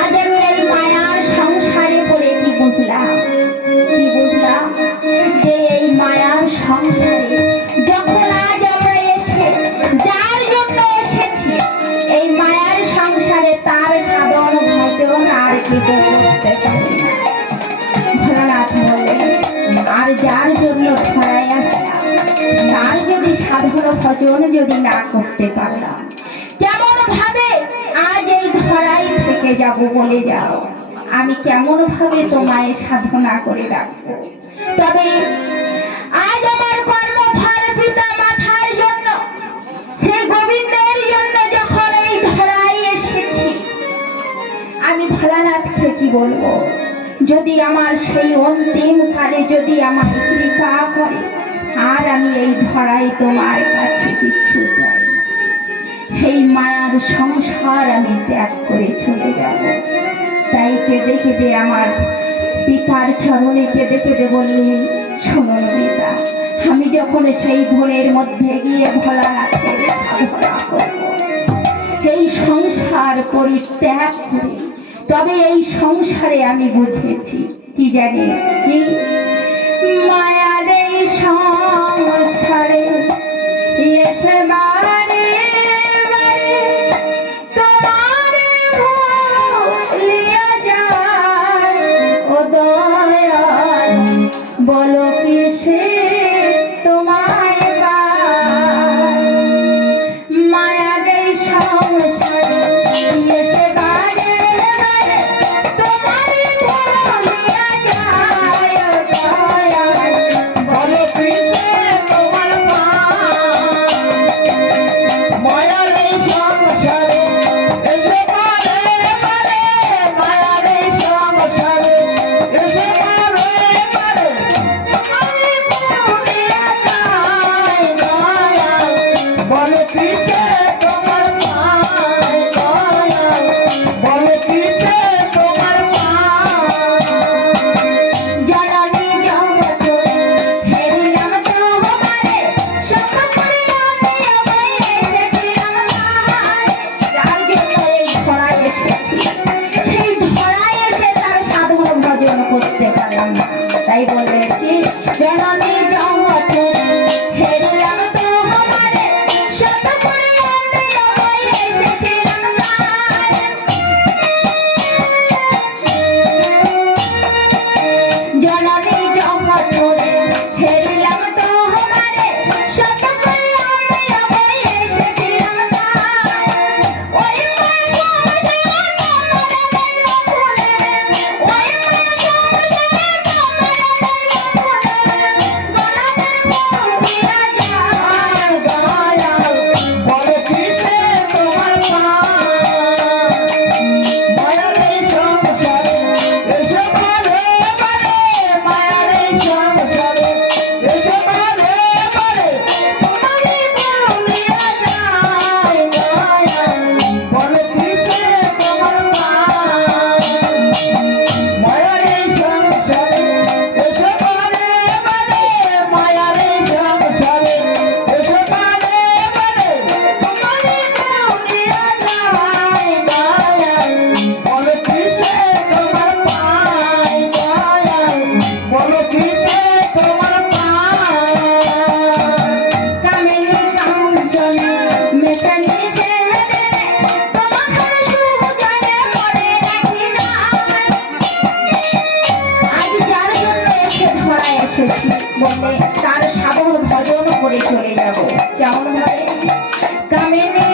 আজ আমি এই মায়ার সংসারে পড়ে কি বুঝলাম যে এই মায়ার সংসারে যখন আজ আমরা এসে যার জন্য এসেছি এই মায়ার সংসারে তার সাধন ভজন আর কি করতে পারি না। ভোলানাথ বললেন, আর যার জন্য ধরায় আসলাম তার যদি সাধন ভজন যদি না করতে পারলাম, কেমন ভাবে আজ এই ধরাই থেকে যাব বলে যাও, আমি কেমন ভাবে তোমায় সাধনা করে রাখবো। তবে আজ আমার কর্মফল পিতা মাতার জন্য, সে গোবিন্দের জন্য যখন এই ধরায় এসেছি, আমি ভোলানাথকে কি বলবো, যদি আমার সেই অন্তিম কালে যদি আমার কৃপা করে আর আমি এই ধরায় তোমার কাছে কিছু চাই না, সেই মায়ার সংসার আমি ত্যাগ করে চলে যাব। তাই কেঁদে কেঁদে আমার পিতার চরণে কেঁদে কেঁদে বললেন, শোনো পিতা, আমি যখন সেই ঘোরের মধ্যে গিয়ে ভোলানাথের সাধনা করব, এই সংসার পরিত্যাগ করে, তবে এই সংসারে আমি বুঝেছি কি জানি কি মায়ার এই সংসারে এসে বারে বারে তোমার ভুলিয়া যায়। ও দয়াল বলো কিসে তোমায় পাই, মায়ার এই সংসারে এসে বারে বারে তোমার ভুলিয়া যায়। ও দয়াল বলো কিসে তোমার মায়ার এই সংসারে এসে বারে বারে, মায়ার এই সংসারে এসে বারে বারে ভুলিয়া যায়। দয়াল বলো কিসে তোমার পাই, দয়াল বলো কিসে তোমার পাই। জননী জগত হেরিলাম তোমারে, সব করে আমি এসেছিলাম। যার জন্য এই ধরায় এসেছি, সেই ধরায় এসে তার সাধন ভজন করতে পারলাম না। তাই বললেন কি, জননী জগত হেরিলাম তোমারে, সব করে আমি এসেছিলাম। জননী জগত হেরিলাম তোমারে, সব করে আমি এসেছিলাম। ওই বলে তার সাধন ভজন করে চলে যাব। কেমন ভাবে কামিনী